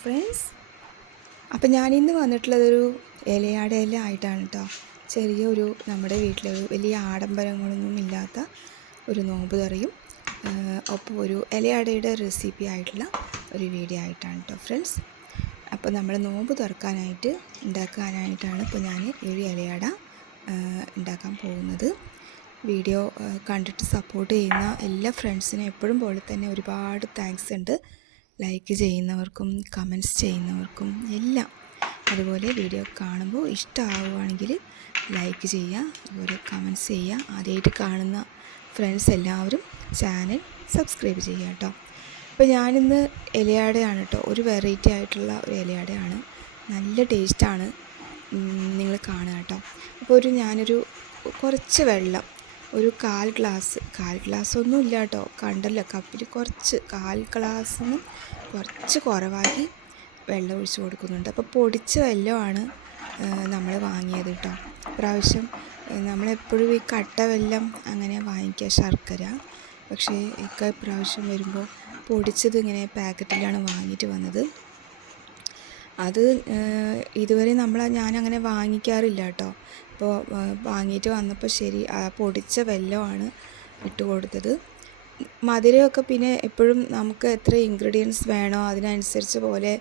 Friends. അപ്പം ഞാനിന്ന് വന്നിട്ടുള്ളതൊരു ഇലയാട ഇല ആയിട്ടാണ് കേട്ടോ. ചെറിയൊരു നമ്മുടെ വീട്ടിലൊരു വലിയ ആഡംബരങ്ങളൊന്നും ഇല്ലാത്ത ഒരു നോമ്പ് കറിയും ഒപ്പം ഒരു ഇലയാടയുടെ റെസിപ്പി ആയിട്ടുള്ള ഒരു വീഡിയോ ആയിട്ടാണ് കേട്ടോ ഫ്രണ്ട്സ്. അപ്പോൾ നമ്മൾ നോമ്പ് തുറക്കാനായിട്ട് ഉണ്ടാക്കാനായിട്ടാണ് ഇപ്പോൾ ഞാൻ ഈ ഒരു ഇലയാട ഉണ്ടാക്കാൻ പോകുന്നത്. വീഡിയോ കണ്ടിട്ട് സപ്പോർട്ട് ചെയ്യുന്ന എല്ലാ ഫ്രണ്ട്സിനും എപ്പോഴും പോലെ തന്നെ ഒരുപാട് താങ്ക്സ് ഉണ്ട്. ലൈക്ക് ചെയ്യുന്നവർക്കും കമൻറ്റ്സ് ചെയ്യുന്നവർക്കും എല്ലാം. അതുപോലെ വീഡിയോ കാണുമ്പോൾ ഇഷ്ടമാവുകയാണെങ്കിൽ ലൈക്ക് ചെയ്യുക, അതുപോലെ കമൻറ്റ്സ് ചെയ്യുക. ആദ്യമായിട്ട് കാണുന്ന ഫ്രണ്ട്സ് എല്ലാവരും ചാനൽ സബ്സ്ക്രൈബ് ചെയ്യുക കേട്ടോ. അപ്പോൾ ഞാനിന്ന് ഇലയാടയാണ് കേട്ടോ, ഒരു വെറൈറ്റി ആയിട്ടുള്ള ഒരു ഇലയാടയാണ്. നല്ല ടേസ്റ്റാണ്, നിങ്ങൾ കാണുക കേട്ടോ. അപ്പോൾ ഞാനൊരു കുറച്ച് വെള്ളം, ഒരു കാൽ ഗ്ലാസ് ഒന്നും ഇല്ല കേട്ടോ, കണ്ടല്ലോ കപ്പിൽ കുറച്ച് കാൽ ഗ്ലാസ്സിന് കുറച്ച് കുറവാക്കി വെള്ളം ഒഴിച്ച് കൊടുക്കുന്നുണ്ട്. അപ്പോൾ പൊടിച്ച വെല്ലമാണ് നമ്മൾ വാങ്ങിയത് കേട്ടോ. ഇപ്രാവശ്യം നമ്മളെപ്പോഴും ഈ കട്ട വെല്ലം അങ്ങനെ വാങ്ങിക്കുക, ശർക്കര. പക്ഷേ ഇപ്രാവശ്യം വരുമ്പോൾ പൊടിച്ചത് ഇങ്ങനെ പാക്കറ്റിലാണ് വാങ്ങിയിട്ട് വന്നത്. അത് ഇതുവരെ ഞാനങ്ങനെ വാങ്ങിക്കാറില്ല കേട്ടോ. അപ്പോൾ വാങ്ങിയിട്ട് വന്നപ്പോൾ ശരി, ആ പൊടിച്ച വെല്ലമാണ് ഇട്ട് കൊടുത്തത്. മധുരമൊക്കെ പിന്നെ എപ്പോഴും നമുക്ക് എത്ര ഇൻഗ്രീഡിയൻസ് വേണോ അതിനനുസരിച്ച് പോലെ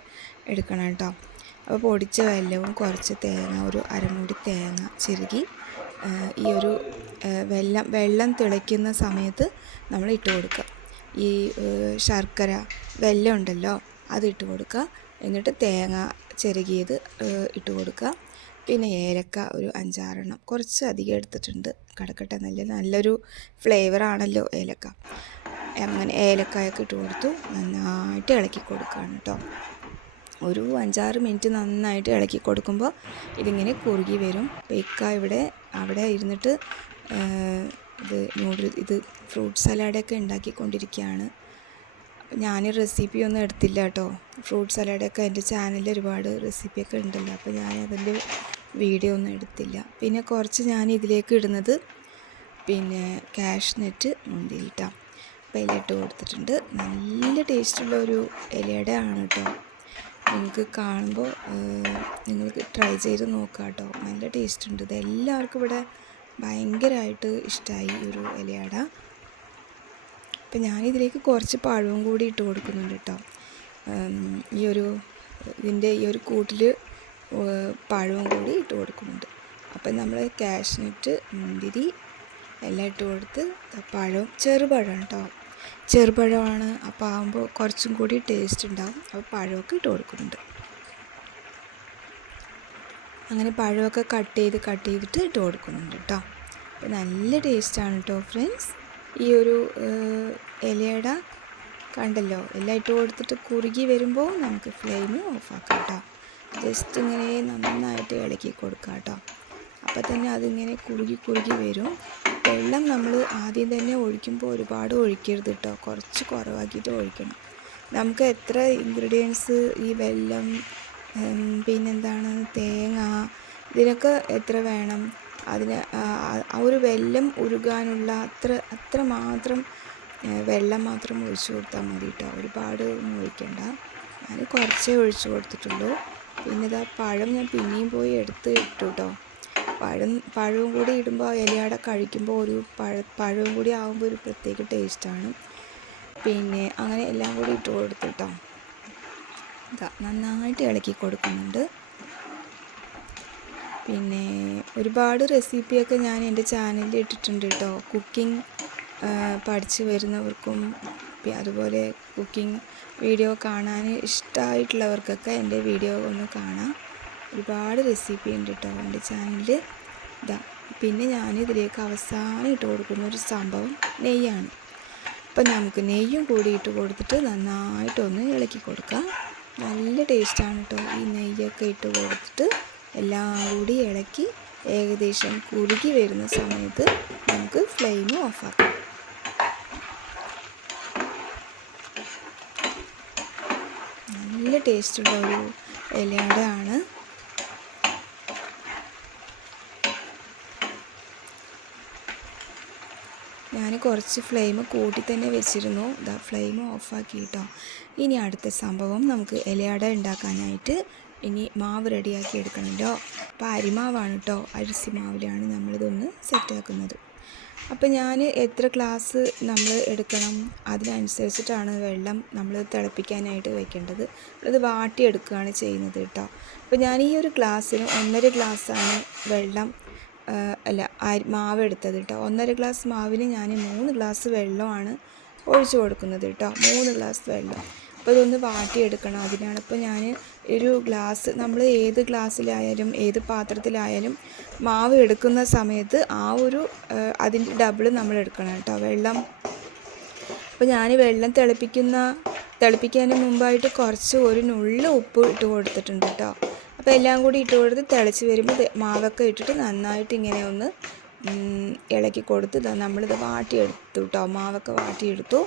എടുക്കണം കേട്ടോ. അപ്പോൾ പൊടിച്ച വെല്ലവും കുറച്ച് തേങ്ങ, ഒരു അരമുടി തേങ്ങ ചിരകി ഈ ഒരു വെള്ളം തിളയ്ക്കുന്ന സമയത്ത് നമ്മൾ ഇട്ട് കൊടുക്കുക. ഈ ശർക്കര വെല്ലം ഉണ്ടല്ലോ അതിട്ട് കൊടുക്കുക. എന്നിട്ട് തേങ്ങ ചിരകിയത് ഇട്ട് കൊടുക്കുക. പിന്നെ ഏലക്ക ഒരു 5-6 കുറച്ച് അധികം എടുത്തിട്ടുണ്ട്, കടക്കട്ടെ. നല്ലൊരു ഫ്ലേവറാണല്ലോ ഏലക്ക. അങ്ങനെ ഏലക്കായൊക്കെ ഇട്ട് കൊടുത്തു നന്നായിട്ട് ഇളക്കി കൊടുക്കുകയാണ് കേട്ടോ. ഒരു 5-6 മിനിറ്റ് നന്നായിട്ട് ഇളക്കി കൊടുക്കുമ്പോൾ ഇതിങ്ങനെ കുറുകി വരും. അപ്പോൾ അവിടെ ഇരുന്നിട്ട് ഇത് ഫ്രൂട്ട് സലാഡൊക്കെ ഉണ്ടാക്കിക്കൊണ്ടിരിക്കുകയാണ്. ഞാൻ റെസിപ്പി ഒന്നും എടുത്തില്ല കേട്ടോ. ഫ്രൂട്ട് സലാഡൊക്കെ എൻ്റെ ചാനലിൽ ഒരുപാട് റെസിപ്പിയൊക്കെ ഉണ്ടല്ലോ, അപ്പോൾ ഞാൻ അതിൻ്റെ വീഡിയോ ഒന്നും എടുത്തില്ല. പിന്നെ കുറച്ച് ഞാൻ ഇതിലേക്ക് ഇടുന്നത് പിന്നെ കാഷ്നട്ട് മുന്തിരി കേട്ടോ. അപ്പോൾ ഇലയിട്ട് കൊടുത്തിട്ടുണ്ട്. നല്ല ടേസ്റ്റുള്ള ഒരു ഇലയുടെ ആണ് കേട്ടോ. നിങ്ങൾക്ക് കാണുമ്പോൾ നിങ്ങൾക്ക് ട്രൈ ചെയ്ത് നോക്കാം കേട്ടോ. നല്ല ടേസ്റ്റ് ഉണ്ട്. ഇത് എല്ലാവർക്കും ഇവിടെ ഭയങ്കരമായിട്ട് ഇഷ്ടമായി ഒരു ഇലയട. അപ്പം ഞാനിതിലേക്ക് കുറച്ച് പഴവും കൂടി ഇട്ട് കൊടുക്കുന്നുണ്ട് കേട്ടോ. ഇതിൻ്റെ ഈ ഒരു കൂട്ടിൽ പഴവും കൂടി ഇട്ട് കൊടുക്കുന്നുണ്ട്. അപ്പം നമ്മൾ കാഷ്നട്ട് മുന്തിരി എല്ലാം ഇട്ട് കൊടുത്ത് പഴം, ചെറുപഴം കേട്ടോ, ചെറുപഴമാണ്. അപ്പോൾ ആകുമ്പോൾ കുറച്ചും കൂടി ടേസ്റ്റ് ഉണ്ടാകും. അപ്പോൾ പഴമൊക്കെ ഇട്ട് കൊടുക്കുന്നുണ്ട്. അങ്ങനെ പഴമൊക്കെ കട്ട് ചെയ്തിട്ട് ഇട്ട് കൊടുക്കുന്നുണ്ട് കേട്ടോ. അപ്പോൾ നല്ല ടേസ്റ്റാണ് കേട്ടോ ഫ്രണ്ട്സ്. ഈ ഒരു ഇലയട കണ്ടല്ലോ, എല്ലാം ഇട്ട് കൊടുത്തിട്ട് കുറുകി വരുമ്പോൾ നമുക്ക് ഫ്ലെയിം ഓഫാക്കാം കേട്ടോ. ജസ്റ്റ് ഇങ്ങനെ നന്നായിട്ട് ഇളക്കി കൊടുക്കാം കേട്ടോ. അപ്പോൾ തന്നെ അതിങ്ങനെ കുറുകി വരും. വെള്ളം നമ്മൾ ആദ്യം തന്നെ ഒഴിക്കുമ്പോൾ ഒരുപാട് ഒഴിക്കരുത് കേട്ടോ, കുറച്ച് കുറവാക്കിയിട്ട് ഒഴിക്കണം. നമുക്ക് എത്ര ഇൻഗ്രീഡിയൻസ്, ഈ വെല്ലം, പിന്നെന്താണ് തേങ്ങ, ഇതിനൊക്കെ എത്ര വേണം, അതിന് ആ ഒരു വെല്ലം ഉരുകാനുള്ള അത്ര മാത്രം വെള്ളം മാത്രം ഒഴിച്ചു കൊടുത്താൽ മതി കേട്ടോ. ഒരുപാട് ഒന്നും ഒഴിക്കണ്ട. ഞാൻ കുറച്ചേ ഒഴിച്ചു കൊടുത്തിട്ടുള്ളൂ. പിന്നെ ഇതാ പഴം ഞാൻ പിന്നെയും പോയി എടുത്ത് ഇട്ടു കേട്ടോ. പഴവും കൂടി ഇടുമ്പോൾ ഇലയട കഴിക്കുമ്പോൾ ഒരു പഴവും കൂടി ആകുമ്പോൾ ഒരു പ്രത്യേക ടേസ്റ്റാണ്. പിന്നെ അങ്ങനെ എല്ലാം കൂടി ഇട്ട് കൊടുത്തിട്ടോ. ഇതാ നന്നായിട്ട് ഇളക്കി കൊടുക്കുന്നുണ്ട്. പിന്നെ ഒരുപാട് റെസിപ്പിയൊക്കെ ഞാൻ എൻ്റെ ചാനലിൽ ഇട്ടിട്ടുണ്ട് കേട്ടോ. കുക്കിംഗ് പഠിച്ച് വരുന്നവർക്കും അതുപോലെ കുക്കിംഗ് വീഡിയോ കാണാൻ ഇഷ്ടമായിട്ടുള്ളവർക്കൊക്കെ എൻ്റെ വീഡിയോ ഒന്ന് കാണാം. ഒരുപാട് റെസിപ്പി ഉണ്ട് കേട്ടോ എൻ്റെ ചാനലിൽ. പിന്നെ ഞാനിതിലേക്ക് അവസാനം ഇട്ട് കൊടുക്കുന്ന ഒരു സംഭവം നെയ്യാണ്. അപ്പം നമുക്ക് നെയ്യും കൂടി ഇട്ട് കൊടുത്തിട്ട് നന്നായിട്ടൊന്ന് ഇളക്കി കൊടുക്കാം. നല്ല ടേസ്റ്റാണ് കേട്ടോ. ഈ നെയ്യൊക്കെ ഇട്ട് കൊടുത്തിട്ട് എല്ലാം കൂടി ഇളക്കി ഏകദേശം കുറുകി വരുന്ന സമയത്ത് നമുക്ക് ഫ്ലെയിം ഓഫാക്കാം. നല്ല ടേസ്റ്റുള്ള ഒരു ഇലയടയാണ്. ഞാൻ കുറച്ച് ഫ്ലെയിം കൂട്ടി തന്നെ വെച്ചിരുന്നു. ഇതാ ഫ്ലെയിം ഓഫാക്കി കേട്ടോ. ഇനി അടുത്ത സംഭവം നമുക്ക് ഇലയട ഉണ്ടാക്കാനായിട്ട് ഇനി മാവ് റെഡിയാക്കി എടുക്കണമല്ലോ. അപ്പോൾ അരിമാവാണ് കേട്ടോ, അരിസി മാവിലാണ് നമ്മളിതൊന്ന് സെറ്റാക്കുന്നത്. അപ്പോൾ ഞാൻ എത്ര ഗ്ലാസ് നമ്മൾ എടുക്കണം അതിനനുസരിച്ചിട്ടാണ് വെള്ളം നമ്മൾ തിളപ്പിക്കാനായിട്ട് വയ്ക്കേണ്ടത്. ഇത് വാട്ടിയെടുക്കുകയാണ് ചെയ്യുന്നത് കേട്ടോ. അപ്പോൾ ഞാൻ ഈ ഒരു ഗ്ലാസ്സിന് 1.5 ഗ്ലാസ്സാണ് വെള്ളം മാവ് എടുത്തത് കേട്ടോ. 1.5 ഗ്ലാസ് മാവിന് ഞാൻ 3 ഗ്ലാസ് വെള്ളമാണ് ഒഴിച്ചു കൊടുക്കുന്നത് കേട്ടോ. 3 ഗ്ലാസ് വെള്ളം. അപ്പോൾ ഇതൊന്ന് വാട്ടിയെടുക്കണം. അതിനാണ് ഇപ്പോൾ ഞാൻ ഒരു ഗ്ലാസ്, നമ്മൾ ഏത് ഗ്ലാസ്സിലായാലും ഏത് പാത്രത്തിലായാലും മാവ് എടുക്കുന്ന സമയത്ത് ആ ഒരു അതിൻ്റെ ഡബിൾ നമ്മൾ എടുക്കണം കേട്ടോ വെള്ളം. അപ്പോൾ ഞാൻ വെള്ളം തിളപ്പിക്കാൻ മുമ്പായിട്ട് കുറച്ച് ഒരു നുള്ള് ഉപ്പ് ഇട്ട് കൊടുത്തിട്ടുണ്ട് കേട്ടോ. അപ്പോൾ എല്ലാം കൂടി ഇട്ട് കൊടുത്ത് തിളച്ച് വരുമ്പോൾ മാവൊക്കെ ഇട്ടിട്ട് നന്നായിട്ട് ഇങ്ങനെ ഒന്ന് ഇളക്കി കൊടുത്ത് നമ്മളിത് വാട്ടിയെടുത്തു കേട്ടോ. മാവൊക്കെ വാട്ടിയെടുത്തു.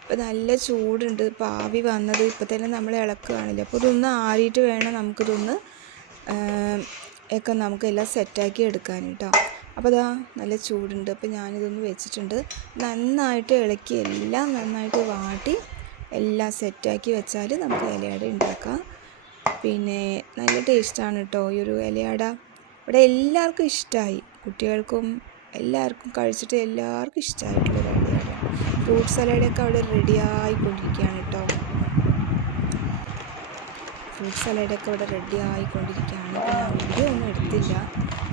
അപ്പോൾ നല്ല ചൂടുണ്ട്. ഇപ്പോൾ ആവി വന്നത് ഇപ്പോൾ തന്നെ നമ്മൾ ഇളക്കുകയാണല്ലോ. അപ്പോൾ ഇതൊന്ന് ആറിയിട്ട് വേണം നമുക്കിതൊന്ന് നമുക്കെല്ലാം സെറ്റാക്കി എടുക്കാൻ കേട്ടോ. അപ്പോൾ അതാ നല്ല ചൂടുണ്ട്. അപ്പോൾ ഞാനിതൊന്ന് വെച്ചിട്ടുണ്ട്. നന്നായിട്ട് ഇളക്കി എല്ലാം നന്നായിട്ട് വാട്ടി എല്ലാം സെറ്റാക്കി വെച്ചാൽ നമുക്ക് ഇലയട ഉണ്ടാക്കാം. പിന്നെ നല്ല ടേസ്റ്റാണ് കേട്ടോ ഈ ഒരു ഇലയട. ഇവിടെ എല്ലാവർക്കും ഇഷ്ടമായി, കുട്ടികൾക്കും എല്ലാവർക്കും കഴിച്ചിട്ട് എല്ലാവർക്കും ഇഷ്ടമായിട്ടുള്ളൊരു ഇലയട. ഫ്രൂട്ട് സലാഡൊക്കെ അവിടെ റെഡിയായിക്കൊണ്ടിരിക്കുകയാണ് കേട്ടോ. ഫ്രൂട്ട് സലാഡൊക്കെ ഇവിടെ റെഡി ആയിക്കൊണ്ടിരിക്കുകയാണ്. അപ്പോൾ ഞാൻ വീഡിയോ ഒന്നും എടുത്തില്ല.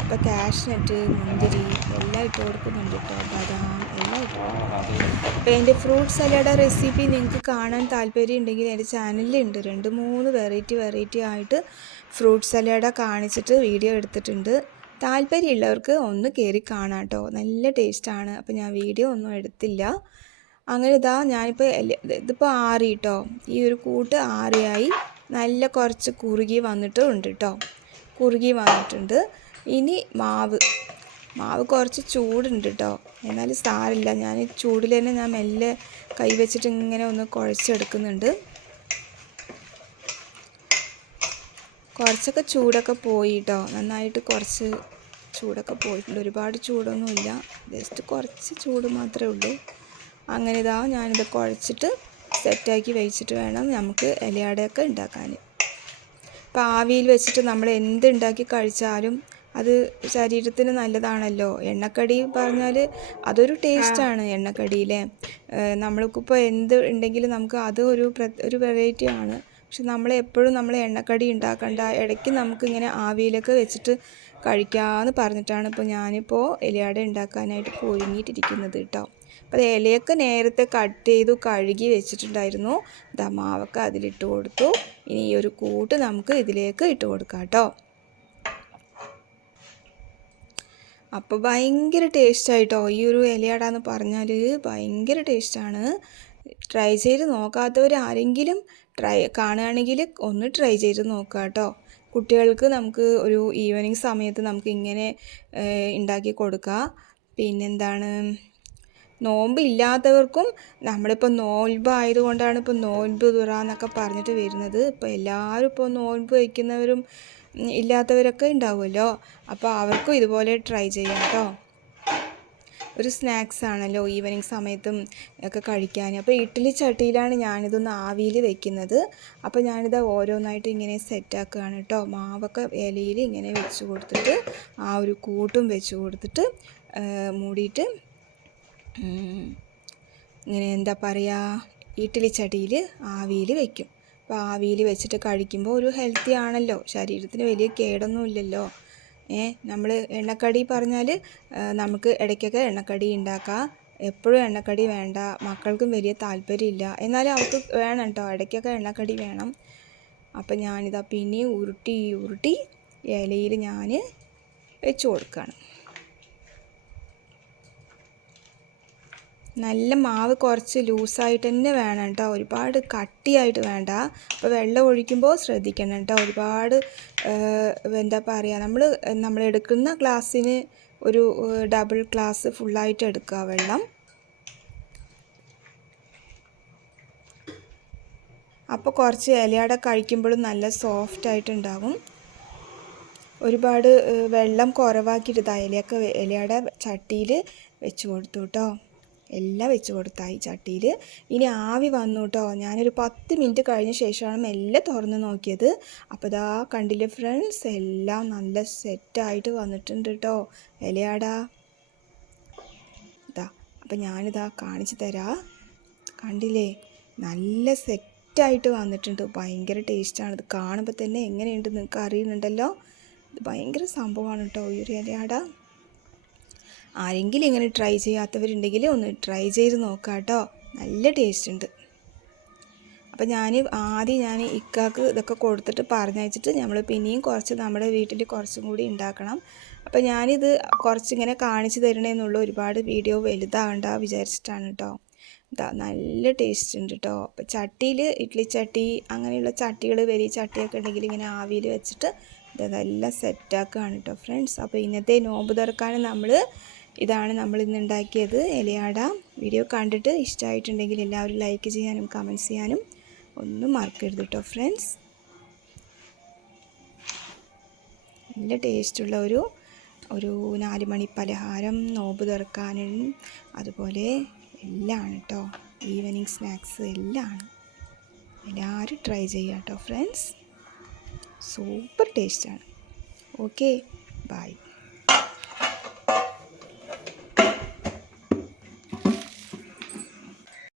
അപ്പോൾ കാഷ്നട്ട്, മുന്തിരി എല്ലാം ഇട്ട് കൊടുക്കുന്നുണ്ട് കേട്ടോ, ബദാം എല്ലാം ഇട്ട് കൊടുക്കുന്നുണ്ട്. അപ്പോൾ എൻ്റെ ഫ്രൂട്ട് സലാഡ് റെസിപ്പി നിങ്ങൾക്ക് കാണാൻ താല്പര്യം ഉണ്ടെങ്കിൽ എൻ്റെ ചാനലിലുണ്ട്. 2-3 വെറൈറ്റി ആയിട്ട് ഫ്രൂട്ട് സലാഡ് കാണിച്ചിട്ട് വീഡിയോ എടുത്തിട്ടുണ്ട്. താല്പര്യമുള്ളവർക്ക് ഒന്ന് കയറി കാണാം കേട്ടോ, നല്ല ടേസ്റ്റാണ്. അപ്പോൾ ഞാൻ വീഡിയോ ഒന്നും എടുത്തില്ല. അങ്ങനെ ഇതാ ഞാനിപ്പോൾ ഇതിപ്പോൾ ആറി കേട്ടോ. ഈ ഒരു കൂട്ട് ആറിയായി നല്ല കുറച്ച് കുറുകി വന്നിട്ടുണ്ട് കേട്ടോ. കുറുകി വന്നിട്ടുണ്ട്. ഇനി മാവ് കുറച്ച് ചൂടുണ്ട് കേട്ടോ. എന്നാലും സാരമില്ല, ഞാൻ ചൂടിൽ തന്നെ ഞാൻ മെല്ലെ കൈ വെച്ചിട്ട് ഇങ്ങനെ ഒന്ന് കുഴച്ചെടുക്കുന്നുണ്ട്. കുറച്ചൊക്കെ ചൂടൊക്കെ പോയി കേട്ടോ. നന്നായിട്ട് കുറച്ച് ചൂടൊക്കെ പോയിട്ടുണ്ട്. ഒരുപാട് ചൂടൊന്നുമില്ല, ജസ്റ്റ് കുറച്ച് ചൂട് മാത്രമേ ഉള്ളൂ. അങ്ങനെ ഇതാ ഞാനിത് കുഴച്ചിട്ട് സെറ്റാക്കി വെച്ചിട്ട് വേണം നമുക്ക് ഇലയടയൊക്കെ ഉണ്ടാക്കാൻ. അപ്പോൾ ആവിയിൽ വെച്ചിട്ട് നമ്മൾ എന്തുണ്ടാക്കി കഴിച്ചാലും അത് ശരീരത്തിന് നല്ലതാണല്ലോ. എണ്ണക്കടി പറഞ്ഞാൽ അതൊരു ടേസ്റ്റാണ് എണ്ണക്കടിയിലെ. നമ്മൾക്കിപ്പോൾ എന്ത് ഉണ്ടെങ്കിലും നമുക്ക് അത് ഒരു വെറൈറ്റി ആണ്. പക്ഷെ നമ്മളെപ്പോഴും നമ്മൾ എണ്ണക്കടി ഉണ്ടാക്കണ്ട, ഇടയ്ക്ക് നമുക്കിങ്ങനെ ആവിയിലൊക്കെ വെച്ചിട്ട് കഴിക്കാമെന്ന് പറഞ്ഞിട്ടാണ് ഇപ്പോൾ ഞാനിപ്പോൾ ഇലയട ഉണ്ടാക്കാനായിട്ട് ഒരുങ്ങിയിട്ടിരിക്കുന്നത് കേട്ടോ. അപ്പോൾ അത് ഇലയൊക്കെ നേരത്തെ കട്ട് ചെയ്തു കഴുകി വെച്ചിട്ടുണ്ടായിരുന്നു. മാവൊക്കെ അതിലിട്ട് കൊടുത്തു. ഇനി ഈ ഒരു കൂട്ട് നമുക്ക് ഇതിലേക്ക് ഇട്ട് കൊടുക്കാം കേട്ടോ. അപ്പോൾ ഭയങ്കര ടേസ്റ്റായിട്ടോ ഈ ഒരു ഇലയട എന്ന് പറഞ്ഞാൽ ഭയങ്കര ടേസ്റ്റാണ്. ട്രൈ ചെയ്ത് നോക്കാത്തവർ ആരെങ്കിലും കാണുകയാണെങ്കിൽ ഒന്ന് ട്രൈ ചെയ്ത് നോക്കുക കേട്ടോ. കുട്ടികൾക്ക് നമുക്ക് ഒരു ഈവനിങ് സമയത്ത് നമുക്ക് ഇങ്ങനെ ഉണ്ടാക്കി കൊടുക്കാം. പിന്നെന്താണ്, നോമ്പ് ഇല്ലാത്തവർക്കും നമ്മളിപ്പോൾ നോൽമ്പ് ആയതുകൊണ്ടാണ് ഇപ്പോൾ നോൽമ്പ് തുറ എന്നൊക്കെ പറഞ്ഞിട്ട് വരുന്നത്. ഇപ്പോൾ എല്ലാവരും ഇപ്പോൾ നോൽമ്പ് വയ്ക്കുന്നവരും ഇല്ലാത്തവരൊക്കെ ഉണ്ടാവുമല്ലോ. അപ്പോൾ അവർക്കും ഇതുപോലെ ട്രൈ ചെയ്യാം കേട്ടോ. ഒരു സ്നാക്സ് ആണല്ലോ ഈവനിങ് സമയത്തും ഒക്കെ കഴിക്കാൻ. അപ്പോൾ ഇഡ്ഡലി ചട്ടിയിലാണ് ഞാനിതൊന്ന് ആവിയിൽ വെക്കുന്നത്. അപ്പോൾ ഞാനിത് ഓരോന്നായിട്ട് ഇങ്ങനെ സെറ്റാക്കുകയാണ് കേട്ടോ. മാവൊക്കെ ഇലയിൽ ഇങ്ങനെ വെച്ച് കൊടുത്തിട്ട് ആ ഒരു കൂട്ടും വെച്ച് കൊടുത്തിട്ട് മൂടിയിട്ട് ഇങ്ങനെ എന്താ പറയുക, ഇഡ്ഡലി ചട്ടിയിൽ ആവിയിൽ വെക്കും. അപ്പോൾ ആവിയിൽ വെച്ചിട്ട് കഴിക്കുമ്പോൾ ഒരു ഹെൽത്തി ആണല്ലോ, ശരീരത്തിന് വലിയ കേടൊന്നുമില്ലല്ലോ. നമ്മൾ എണ്ണക്കടി പറഞ്ഞാൽ നമുക്ക് ഇടയ്ക്കൊക്കെ എണ്ണക്കടി ഉണ്ടാക്കാം. എപ്പോഴും എണ്ണക്കടി വേണ്ട, മക്കൾക്കും വലിയ താല്പര്യമില്ല. എന്നാലും അവർക്ക് വേണം കേട്ടോ, ഇടയ്ക്കൊക്കെ എണ്ണക്കടി വേണം. അപ്പം ഞാനിതാ പിന്നെ ഉരുട്ടി ഇലയിൽ ഞാൻ വെച്ച് കൊടുക്കുകയാണ്. നല്ല മാവ് കുറച്ച് ലൂസായിട്ട് തന്നെ വേണം കേട്ടോ, ഒരുപാട് കട്ടിയായിട്ട് വേണ്ട. അപ്പോൾ വെള്ളം ഒഴിക്കുമ്പോൾ ശ്രദ്ധിക്കണം കേട്ടോ. ഒരുപാട് എന്താ പറയുക, നമ്മൾ എടുക്കുന്ന ഗ്ലാസ്സിന് ഒരു ഡബിൾ ഗ്ലാസ് ഫുള്ളായിട്ട് എടുക്കുക വെള്ളം. അപ്പോൾ കുറച്ച് ഇലയട കഴിക്കുമ്പോഴും നല്ല സോഫ്റ്റായിട്ടുണ്ടാകും. ഒരുപാട് വെള്ളം കുറവാക്കിയിട്ട് ഇലയട ചട്ടിയിൽ വെച്ച് കൊടുത്തു കേട്ടോ. എല്ലാം വെച്ച് കൊടുത്തായി ചട്ടിയിൽ. ഇനി ആവി വന്നു കേട്ടോ. ഞാനൊരു 10 മിനിറ്റ് കഴിഞ്ഞ ശേഷമാണ് മെല്ലെ തുറന്ന് നോക്കിയത്. അപ്പോൾ ഇതാ കണ്ടില്ലേ ഫ്രണ്ട്സ്, എല്ലാം നല്ല സെറ്റായിട്ട് വന്നിട്ടുണ്ട് കേട്ടോ ഇലയട. ഇതാ അപ്പം ഞാനിതാ കാണിച്ചു തരാം. കണ്ടില്ലേ, നല്ല സെറ്റായിട്ട് വന്നിട്ടുണ്ട്. ഭയങ്കര ടേസ്റ്റാണ്. ഇത് കാണുമ്പോൾ തന്നെ എങ്ങനെയുണ്ട് നിങ്ങൾക്ക് അറിയുന്നുണ്ടല്ലോ. ഇത് ഭയങ്കര സംഭവമാണ് കേട്ടോ ഈ ഒരു ഇലയട. ആരെങ്കിലും ഇങ്ങനെ ട്രൈ ചെയ്യാത്തവരുണ്ടെങ്കിൽ ഒന്ന് ട്രൈ ചെയ്ത് നോക്കാം കേട്ടോ. നല്ല ടേസ്റ്റ് ഉണ്ട്. അപ്പം ഞാൻ ഇക്കാക്ക് ഇതൊക്കെ കൊടുത്തിട്ട് പറഞ്ഞയച്ചിട്ട് നമ്മൾ പിന്നെയും കുറച്ച് നമ്മുടെ വീട്ടിൽ കുറച്ചും കൂടി ഉണ്ടാക്കണം. അപ്പം ഞാനിത് കുറച്ചിങ്ങനെ കാണിച്ചു തരണേന്നുള്ളൂ. ഒരുപാട് വീഡിയോ വലുതാകണ്ട വിചാരിച്ചിട്ടാണ് കേട്ടോ. ഇതാ നല്ല ടേസ്റ്റ് ഉണ്ട് കേട്ടോ. അപ്പം ചട്ടിയിൽ ഇഡ്ഡലി ചട്ടി അങ്ങനെയുള്ള ചട്ടികൾ, വലിയ ചട്ടിയൊക്കെ ഉണ്ടെങ്കിൽ ഇങ്ങനെ ആവിയിൽ വെച്ചിട്ട് ഇതെല്ലാം സെറ്റാക്കുകയാണ് കേട്ടോ ഫ്രണ്ട്സ്. അപ്പോൾ ഇന്നത്തെ നോമ്പ് തുറക്കാൻ ഇതാണ് നമ്മൾ ഇന്ന് ഉണ്ടാക്കിയത് ഇലയട. വീഡിയോ കണ്ടിട്ട് ഇഷ്ടമായിട്ടുണ്ടെങ്കിൽ എല്ലാവരും ലൈക്ക് ചെയ്യാനും കമൻറ്റ്സ് ചെയ്യാനും ഒന്നും മറക്കരുത് കേട്ടോ ഫ്രണ്ട്സ്. നല്ല ടേസ്റ്റുള്ള ഒരു 4 മണി പലഹാരം നോമ്പ് തുറക്കാനും അതുപോലെ എല്ലാം കേട്ടോ. ഈവനിങ് സ്നാക്സ് എല്ലാം ആണ്. എല്ലാവരും ട്രൈ ചെയ്യാം കേട്ടോ ഫ്രണ്ട്സ്. സൂപ്പർ ടേസ്റ്റാണ്. Okay, by.